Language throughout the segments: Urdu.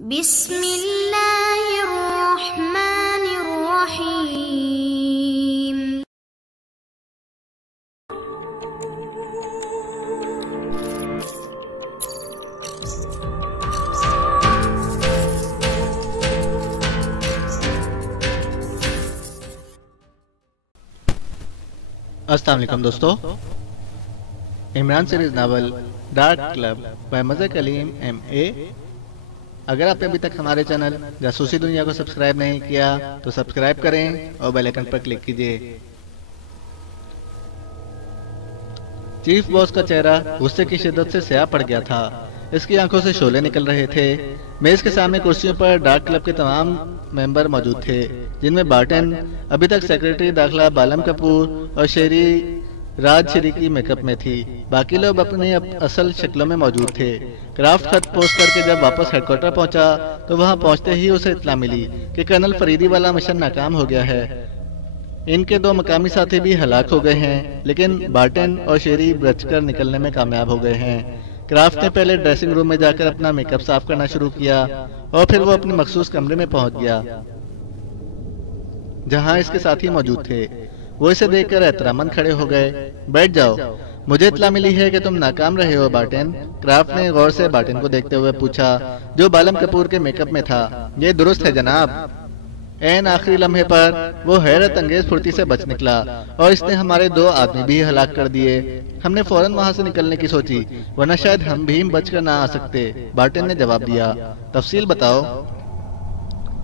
بسم اللہ الرحمن الرحیم۔ السلام علیکم دوستو، Imran series novel dark club by Mazhar claim MA۔ اگر آپ نے ابھی تک ہمارے چینل جاسوسی دنیا کو سبسکرائب نہیں کیا تو سبسکرائب کریں اور بیل آئیکن پر کلک کیجئے۔ چیف باس کا چہرہ غصے کی شدت سے سیاہ پڑ گیا تھا، اس کی آنکھوں سے شعلے نکل رہے تھے۔ میز کے سامنے کرسیوں پر ڈارک کلب کے تمام ممبر موجود تھے، جن میں بارٹن، ابھی تک سیکرٹری داخلہ بالم کپور اور شیری راج شری کی میک اپ میں تھی۔ باقی لوگ اپنی اصل شکلوں میں موجود تھے۔ کرافٹ خط پوسٹ کر کے جب واپس ہیڈ کوارٹر پہنچا تو وہاں پہنچتے ہی اسے اطلاع ملی کہ کرنل فریدی والا مشن ناکام ہو گیا ہے۔ ان کے 2 مقامی ساتھی بھی ہلاک ہو گئے ہیں، لیکن بارٹن اور شیری بچ کر نکلنے میں کامیاب ہو گئے ہیں۔ کرافٹ نے پہلے ڈریسنگ روم میں جا کر اپنا میک اپ صاف کرنا شروع کیا اور پھر وہ اپنے مخصوص کمرے میں پہنچ گیا جہاں اس کے ساتھی موجود تھے۔ وہ اسے دیکھ کر احتراماً کھڑے ہو گئے۔ بیٹھ جاؤ، مجھے اطلاع ملی ہے کہ تم ناکام رہے ہو بارٹن۔ کرافٹ نے غور سے بارٹن کو دیکھتے ہوئے پوچھا، جو بالم کپور کے میک اپ میں تھا۔ یہ درست ہے جناب۔ این آخری لمحے پر وہ حیرت انگیز پھرتی سے بچ نکلا اور اس نے ہمارے 2 آدمی بھی ہلاک کر دیے۔ ہم نے فوراً وہاں سے نکلنے کی سوچی، ورنہ شاید ہم بھی بچ کر نہ آ سکتے۔ بارٹن نے جواب دیا۔ تفصیل بتاؤ،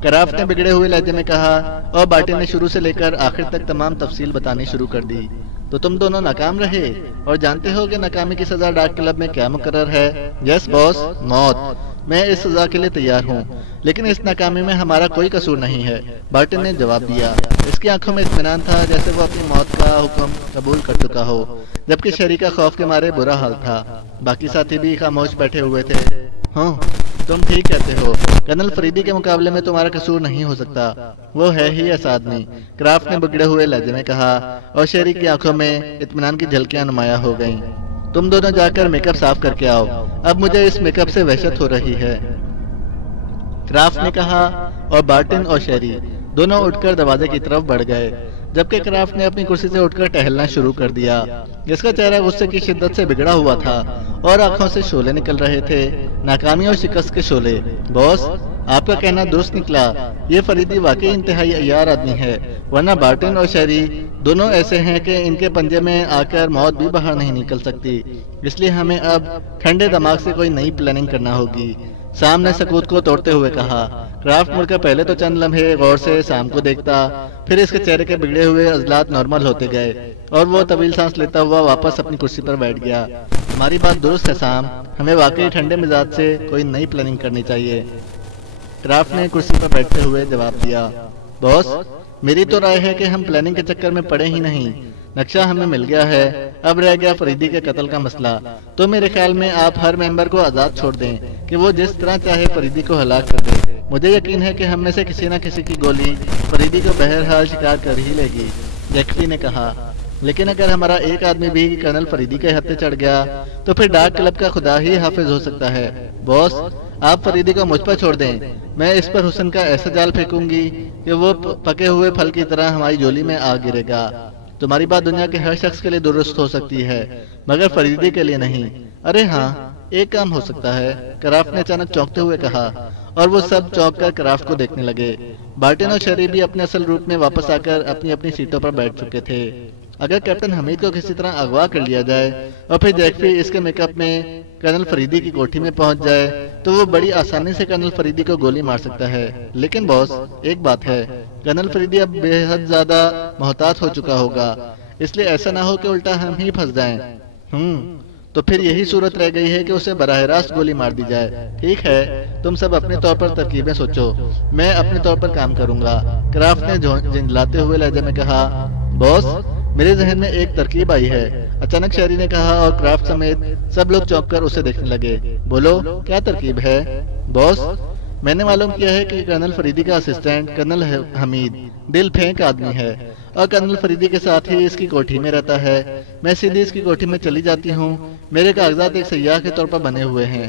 کرافٹ نے بگڑے ہوئے لہجے میں کہا، اور بارٹن نے شروع سے لے کر آخر تک تمام تفصیل بتانی شروع کر دی۔ تو تم دونوں ناکام رہے اور جانتے ہو کہ ناکامی کی سزا ڈارک کلب میں کیا مقرر ہے؟ یس باس، موت۔ میں اس سزا کے لیے تیار ہوں، لیکن اس ناکامی میں ہمارا کوئی قصور نہیں ہے، بارٹن نے جواب دیا۔ اس کی آنکھوں میں اطمینان تھا، جیسے وہ اپنی موت کا حکم قبول کر چکا ہو، جبکہ شیری کا خوف کے مارے برا حال تھا۔ باقی ساتھی بھی خاموش بیٹھے ہوئے تھے۔ ہاں، تم ٹھیک کہتے ہو، کرنل فریدی کے مقابلے میں تمہارا قصور نہیں ہو سکتا، وہ ہے ہی ایسا آدمی، کرافٹ نے بگڑے ہوئے لہجے میں کہا، اور شیری کی آنکھوں میں اطمینان کی جھلکیاں نمایاں ہو گئیں۔ تم دونوں جا کر میک اپ صاف کر کے آؤ، اب مجھے اس میک اپ سے وحشت ہو رہی ہے، کرافٹ نے کہا، اور بارٹن اور شیری دونوں اٹھ کر دروازے کی طرف بڑھ گئے، جبکہ کرافٹ نے اپنی کرسی سے اٹھ کر ٹہلنا شروع کر دیا۔ اس کا چہرہ غصے کی شدت سے بگڑا ہوا تھا اور آنکھوں سے شعلے نکل رہے تھے، ناکامی اور شکست کے شعلے۔ باس، آپ کا کہنا درست نکلا، یہ فریدی واقعی انتہائی عیار آدمی ہے، ورنہ بارٹن اور شیری دونوں ایسے ہیں کہ ان کے پنجے میں آ کر موت بھی باہر نہیں نکل سکتی۔ اس لیے ہمیں اب ٹھنڈے دماغ سے کوئی نئی پلاننگ کرنا ہوگی، سام نے سکوت کو توڑتے ہوئے کہا۔ کرافٹ مڑ کر پہلے تو چند لمحے غور سے سام کو دیکھتا، پھر اس کے چہرے کے بگڑے ہوئے عضلات نارمل ہوتے گئے اور وہ طویل سانس لیتا ہوا واپس اپنی کرسی پر بیٹھ گیا۔ ہماری بات درست ہے سام، ہمیں واقعی ٹھنڈے مزاج سے کوئی نئی پلاننگ کرنی چاہیے، کرافٹ نے کرسی پر بیٹھتے ہوئے جواب دیا۔ باس، میری تو رائے ہے کہ ہم پلاننگ کے چکر میں پڑے ہی نہیں، نقشہ ہمیں مل گیا ہے، اب رہ گیا فریدی کے قتل کا مسئلہ۔ تو میرے خیال میں آپ ہر ممبر کو آزاد چھوڑ دیں کہ وہ جس طرح چاہے فریدی کو ہلاک کر دے۔ مجھے یقین ہے کہ ہم میں سے کسی نہ کسی کی گولی فریدی کو بہرحال شکار کر ہی لے گی، جیکفری نے کہا۔ لیکن اگر ہمارا ایک آدمی بھی کرنل فریدی کے ہتھے چڑھ گیا تو پھر ڈارک کلب کا خدا ہی حافظ ہو سکتا ہے۔ باس، آپ فریدی کو مجھ پر چھوڑ دیں، میں اس پر حسن کا ایسا جال پھینکوں گی کہ وہ پکے ہوئے پھل کی طرح ہماری جولی میں آ گرے گا۔ تمہاری بات دنیا کے ہر شخص کے لیے درست ہو سکتی ہے، مگر فریدی کے لیے نہیں۔ ارے ہاں، ایک کام ہو سکتا ہے، کرافٹ نے اچانک چونکتے ہوئے کہا، اور وہ سب چونک کر کرافٹ کو دیکھنے لگے۔ بارٹن اور شیری بھی اپنے اصل روپ میں واپس آ کر اپنی اپنی سیٹوں پر بیٹھ چکے تھے۔ اگر کیپٹن حمید کو کسی طرح اغوا کر لیا جائے اور پھر جیکفری اس کے میک اپ میں کرنل فریدی کی کوٹھی میں پہنچ جائے تو وہ بڑی آسانی سے کرنل فریدی کو گولی مار سکتا ہے۔ لیکن باس، ایک بات ہے، کرنل فریدی اب بے حد زیادہ محتاط ہو چکا ہوگا، اس لیے ایسا نہ ہو کہ الٹا ہم ہی پھنس جائیں۔ تو پھر یہی صورت رہ گئی ہے کہ اسے براہ راست گولی مار دی جائے۔ ٹھیک ہے، تم سب اپنے طور پر ترکیبیں سوچو، میں اپنے طور پر کام کروں گا، کرافٹ نے جھنجھلاتے ہوئے لہجے میں کہا۔ باس، میرے ذہن میں ایک ترکیب آئی ہے، اچانک شیری نے کہا، اور کرافٹ سمیت سب لوگ چونک کر اسے دیکھنے لگے۔ بولو، کیا ترکیب ہے؟ باس، میں نے معلوم کیا ہے کہ کرنل فریدی کا اسسٹنٹ کرنل حمید دل پھینک آدمی ہے اور کرنل فریدی کے ساتھ ہی اس کی کوٹھی میں رہتا ہے۔ میں سیدھی اس کی کوٹھی میں چلی جاتی ہوں، میرے کاغذات ایک سیاح کے طور پر بنے ہوئے ہیں،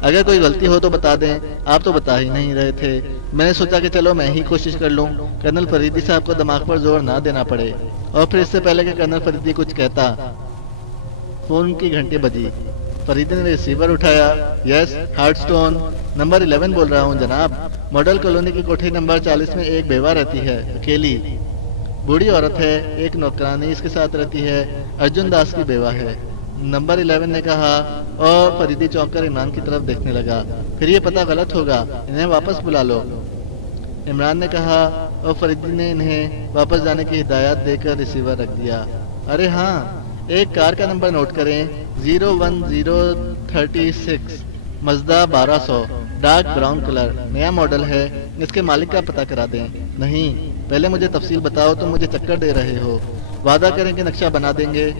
اگر کوئی غلطی ہو تو بتا دیں، آپ تو بتا ہی نہیں رہے تھے۔ میں نے سوچا کہ چلو میں ہی کوشش کر لوں، کرنل فریدی صاحب کو دماغ پر زور نہ دینا پڑے۔ اور پھر اس سے پہلے کہ کرنل فریدی کچھ کہتا، فون کی گھنٹی بجی۔ فریدی نے ریسیور اٹھایا۔ یس، ہارڈ سٹون، نمبر 11 بول رہا ہوں جناب۔ ماڈل کالونی کی کوٹھی نمبر 40 میں ایک بیوہ رہتی ہے، اکیلی، بوڑھی عورت ہے، ایک نوکرانی اس کے ساتھ رہتی ہے، ارجن داس کی بیوہ ہے، نمبر 11 نے کہا، اور فریدی چونک کر عمران کی طرف دیکھنے لگا۔ پھر یہ پتہ غلط ہوگا، انہیں واپس بلا لو، عمران نے کہا، اور فریدی نے انہیں واپس جانے کی ہدایت دے کر ریسیور رکھ دیا۔ ارے ہاں، ایک کار کا نمبر نوٹ کریں، 01036، مزدا 1200، ڈارک براؤن کلر، نیا ماڈل ہے، اس کے مالک کا پتہ کرا دیں۔ نہیں، پہلے مجھے تفصیل بتاؤ، تم مجھے چکر دے رہے ہو۔ وعدہ کریں کہ نقشہ بنا دیں گے۔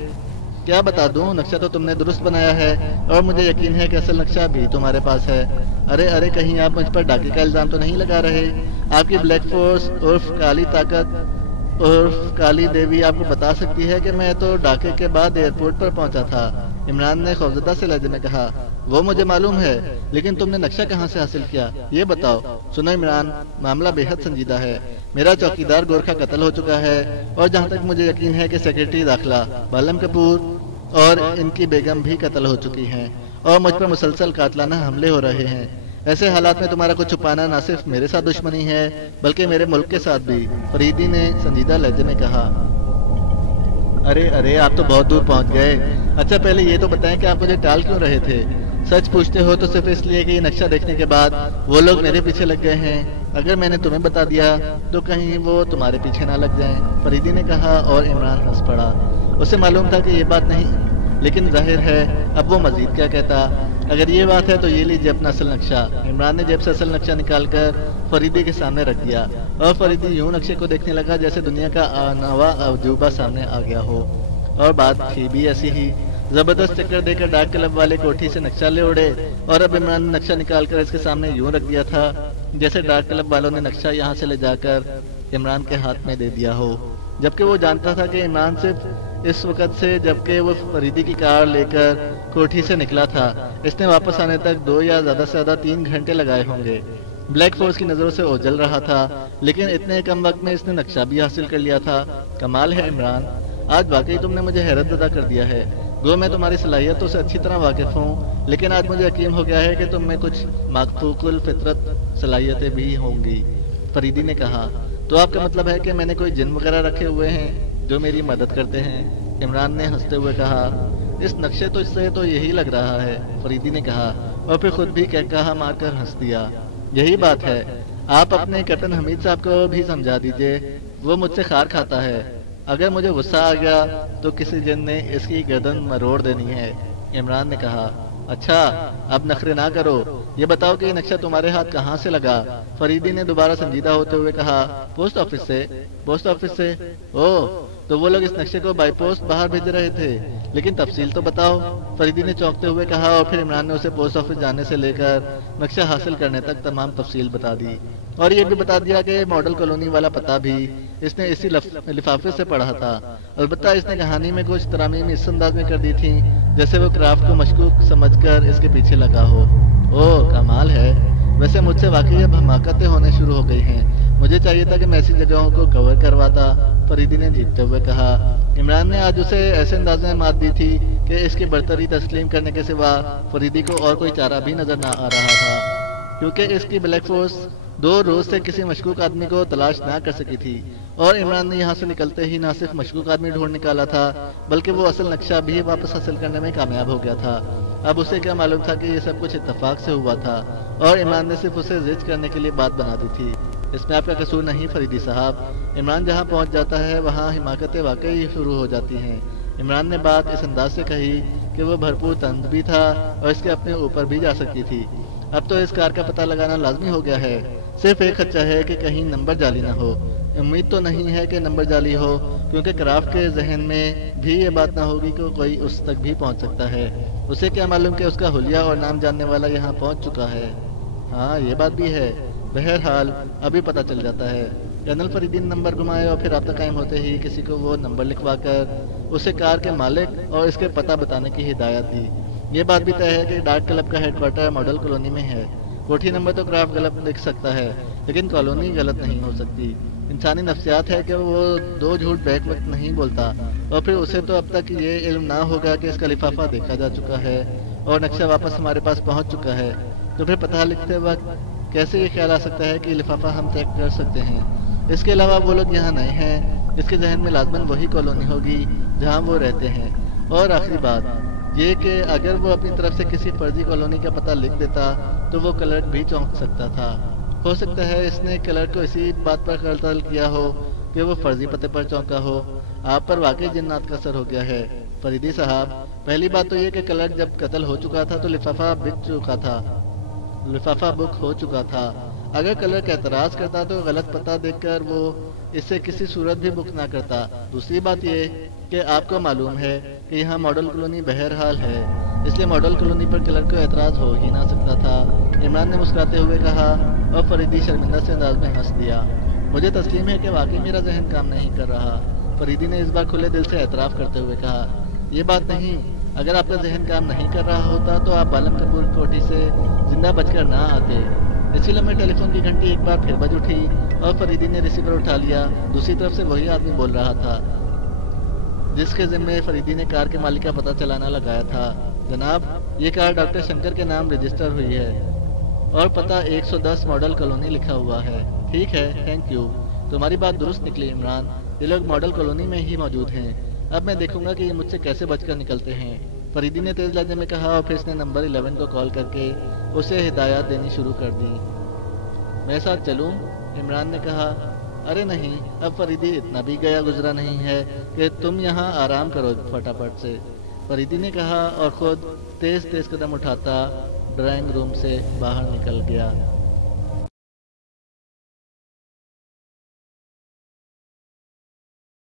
کیا بتا دوں، نقشہ تو تم نے درست بنایا ہے، اور مجھے یقین ہے کہ اصل نقشہ بھی تمہارے پاس ہے۔ ارے کہیں آپ مجھ پر ڈاکے کا الزام تو نہیں لگا رہے؟ آپ کی بلیک فورس عرف کالی طاقت عرف کالی دیوی آپ کو بتا سکتی ہے کہ میں تو ڈاکے کے بعد ایئرپورٹ پر پہنچا تھا۔ عمران نے خوفزدہ سے لہجے میں کہا، وہ مجھے معلوم ہے، لیکن تم نے نقشہ کہاں سے حاصل کیا، یہ بتاؤ۔ سنو عمران، معاملہ بے حد سنجیدہ ہے۔ میرا چوکیدار گورکھا قتل ہو چکا ہے، اور جہاں تک مجھے یقین ہے کہ سیکرٹری داخلہ بالم کپور اور ان کی بیگم بھی قتل ہو چکی ہیں، اور مجھ پر مسلسل قاتلانہ حملے ہو رہے ہیں۔ ایسے حالات میں تمہارا کچھ چھپانا نہ صرف میرے ساتھ دشمنی ہے، بلکہ میرے ملک کے ساتھ بھی، فریدی نے سنجیدہ لہجے میں کہا۔ ارے آپ تو بہت دور پہنچ گئے۔ اچھا پہلے یہ تو بتائیں کہ آپ مجھے ٹال کیوں رہے تھے؟ سچ پوچھتے ہو تو صرف اس لیے کہ یہ نقشہ دیکھنے کے بعد وہ لوگ میرے پیچھے لگ گئے ہیں۔ اگر میں نے تمہیں بتا دیا تو کہیں وہ تمہارے پیچھے نہ لگ جائیں، فریدی نے کہا، اور عمران ہنس پڑا۔ اسے معلوم تھا کہ یہ بات نہیں، لیکن ظاہر ہے اب وہ مزید کیا کہتا۔ اگر یہ بات ہے تو یہ لیجیے اپنا اصل نقشہ۔ عمران نے جیب سے اصل نقشہ نکال کر فریدی کے سامنے رکھ دیا، اور فریدی یوں نقشے کو دیکھنے لگا جیسے دنیا کا نوا عجوبہ سامنے آ گیا ہو۔ اور بات تھی بھی ایسی ہی۔ زبردست چکر دے کر ڈاک کلب والے کوٹھی سے نقشہ لے اڑے، اور اب عمران نے نقشہ نکال کر اس کے سامنے یوں رکھ دیا تھا جیسے ڈاک کلب والوں نے نقشہ یہاں سے لے جا کر عمران کے ہاتھ میں دے دیا ہو، جبکہ وہ جانتا تھا کہ عمران صرف اس وقت سے جبکہ وہ فریدی کی کار لے کر کوٹھی سے نکلا تھا، اس نے واپس آنے تک 2 یا زیادہ سے زیادہ 3 گھنٹے لگائے ہوں گے۔ بلیک فورس کی نظروں سے اوجھل رہا تھا، لیکن اتنے کم وقت میں اس نے نقشہ بھی حاصل کر لیا تھا۔ کمال ہے عمران، آج واقعی تم نے مجھے حیرت زدہ کر دیا ہے۔ گو میں تمہاری صلاحیتوں سے اچھی طرح واقف ہوں، لیکن آج مجھے یقین ہو گیا ہے کہ تم میں کچھ مخفوق الفطرت صلاحیتیں بھی ہوں گی۔ فریدی نے کہا، تو آپ کا مطلب ہے کہ میں نے کوئی جن وغیرہ رکھے ہوئے ہیں جو میری مدد کرتے ہیں؟ عمران نے ہنستے ہوئے کہا، اس نقشے سے تو یہی لگ رہا ہے، فریدی نے کہا، اور پھر خود بھی کہا مار کر ہنس دیا۔ یہی بات ہے، آپ اپنے کیپٹن حمید صاحب کو بھی سمجھا دیجئے، وہ مجھ سے خار کھاتا ہے۔ اگر مجھے غصہ آ گیا تو کسی جن نے اس کی گردن مروڑ دینی ہے۔ عمران نے کہا، اچھا اب نخرے نہ کرو، یہ بتاؤ کہ یہ نقشہ تمہارے ہاتھ کہاں سے لگا؟ فریدی نے دوبارہ سنجیدہ ہوتے ہوئے کہا، پوسٹ آفس سے۔ پوسٹ آفس سے؟ اوہ، تو وہ لوگ اس نقشے کو بائی پوسٹ باہر بھیج رہے تھے، لیکن تفصیل تو بتاؤ، فریدی نے چونکتے ہوئے کہا، اور پھر عمران نے اسے پوسٹ آفس جانے سے لے کر نقشہ حاصل کرنے تک تمام تفصیل بتا دی، اور یہ بھی بتا دیا کہ ماڈل کالونی والا پتہ بھی اس نے اسی لفافے سے پڑھا تھا۔ البتہ اس نے کہانی میں کچھ ترامیم اس انداز میں کر دی تھی جیسے وہ کرافٹ کو مشکوک سمجھ کر اس کے پیچھے لگا ہو۔ اوہ کمال ہے، ویسے مجھ سے واقعی اب حماقتیں ہونے شروع ہو گئی ہیں، مجھے چاہیے تھا کہ میں ایسی جگہوں کو کور کرواتا، فریدی نے جھیکتے ہوئے کہا۔ عمران نے آج اسے ایسے انداز میں مات دی تھی کہ اس کی برتری تسلیم کرنے کے سوا فریدی کو اور کوئی چارہ بھی نظر نہ آ رہا تھا، کیونکہ اس کی بلیک فورس 2 روز سے کسی مشکوک آدمی کو تلاش نہ کر سکی تھی، اور عمران نے یہاں سے نکلتے ہی نہ صرف مشکوک آدمی ڈھونڈ نکالا تھا بلکہ وہ اصل نقشہ بھی واپس حاصل کرنے میں کامیاب ہو گیا تھا۔ اب اسے کیا معلوم تھا کہ یہ سب کچھ اتفاق سے ہوا تھا، اور عمران نے صرف اسے زج کرنے کے لیے بات بنا دی تھی۔ اس میں آپ کا قصور نہیں فریدی صاحب، عمران جہاں پہنچ جاتا ہے وہاں حماقتیں واقعی شروع ہو جاتی ہیں۔ عمران نے بات اس انداز سے کہی کہ وہ بھرپور طنز بھی تھا اور اس کے اپنے اوپر بھی جا سکتی تھی۔ اب تو اس کار کا پتہ لگانا لازمی ہو گیا ہے، صرف ایک خدشہ ہے کہ کہیں نمبر جعلی نہ ہو۔ امید تو نہیں ہے کہ نمبر جعلی ہو، کیونکہ کرافٹ کے ذہن میں بھی یہ بات نہ ہوگی کہ کوئی اس تک بھی پہنچ سکتا ہے، اسے کیا معلوم کہ اس کا حلیہ اور نام جاننے والا یہاں پہنچ چکا ہے۔ ہاں یہ بات بھی ہے، بہرحال ابھی پتہ چل جاتا ہے۔ جنرل فریدی نے نمبر گھمائے اور پھر رابطہ قائم ہوتے ہی کسی کو وہ نمبر لکھوا کر اسے کار کے مالک اور اس کے پتہ بتانے کی ہدایت دی۔ یہ بات بھی طے ہے کہ ڈارک کلب کا ہیڈ کوارٹر ماڈل کالونی میں ہے۔ کوٹھی نمبر تو کرافٹ غلط لکھ سکتا ہے، لیکن کالونی غلط نہیں ہو سکتی۔ انسانی نفسیات ہے کہ وہ دو جھوٹ بیک وقت نہیں بولتا، اور پھر اسے تو اب تک یہ علم نہ ہوگا کہ اس کا لفافہ دیکھا جا چکا ہے اور نقشہ واپس ہمارے پاس پہنچ چکا ہے، تو پھر پتہ لکھتے وقت کیسے یہ خیال آ سکتا ہے کہ لفافہ ہم چیک کر سکتے ہیں؟ اس کے علاوہ وہ لوگ یہاں نئے ہیں، اس کے ذہن میں لازماً وہی کالونی ہوگی جہاں وہ رہتے ہیں۔ اور آخری بات یہ کہ اگر وہ اپنی طرف سے کسی فرضی کالونی کا پتہ لکھ دیتا تو وہ کلرک بھی چونک سکتا تھا۔ ہو سکتا ہے اس نے کلرک کو اسی بات پر قتل کیا ہو کہ وہ فرضی پتے پر چونکا ہو۔ آپ پر واقعی جنات کا اثر ہو گیا ہے فریدی صاحب۔ پہلی بات تو یہ کہ کلرک جب قتل ہو چکا تھا تو لفافہ بک ہو چکا تھا۔ اگر کلرک اعتراض کرتا تو غلط پتہ دیکھ کر وہ اسے کسی صورت بھی بک نہ کرتا۔ دوسری بات یہ کہ آپ کو معلوم ہے کہ یہاں ماڈل کالونی بہرحال ہے، اس لیے ماڈل کالونی پر کلرک کو اعتراض ہو ہی نہ سکتا تھا۔ عمران نے مسکراتے ہوئے کہا، اور فریدی شرمندہ سے انداز میں ہنس دیا۔ مجھے تسلیم ہے کہ واقعی میرا ذہن کام نہیں کر رہا، فریدی نے اس بار کھلے دل سے اعتراف کرتے ہوئے کہا۔ یہ بات نہیں، اگر آپ کا ذہن کام نہیں کر رہا ہوتا تو آپ بالم کپور کوٹھی سے زندہ بچ کر نہ آتے۔ اسی لمحے ٹیلی فون کی گھنٹی ایک بار پھر بج اٹھی اور فریدی نے ریسیور اٹھا لیا۔ دوسری طرف سے وہی آدمی بول رہا تھا جس کے ذمے فریدی نے کار کے مالک کا پتہ چلانا لگایا تھا۔ جناب، یہ کار ڈاکٹر شنکر کے نام رجسٹر ہوئی ہے اور پتہ 110 ماڈل کالونی لکھا ہوا ہے۔ ٹھیک ہے، تھینک یو، تمہاری بات درست نکلی عمران، یہ لوگ ماڈل کالونی میں ہی موجود ہیں۔ اب میں دیکھوں گا کہ یہ مجھ سے کیسے بچ کر نکلتے ہیں، فریدی نے تیز لہجے میں کہا، اور پھر اس نے نمبر 11 کو کال کر کے اسے ہدایات دینی شروع کر دی۔ میں ساتھ چلوں؟ عمران نے کہا۔ ارے نہیں، اب فریدی اتنا بھی گیا گزرا نہیں ہے کہ تم یہاں آرام کرو فٹافٹ سے، فریدی نے کہا اور خود تیز قدم اٹھاتا ڈرائنگ روم سے باہر نکل گیا۔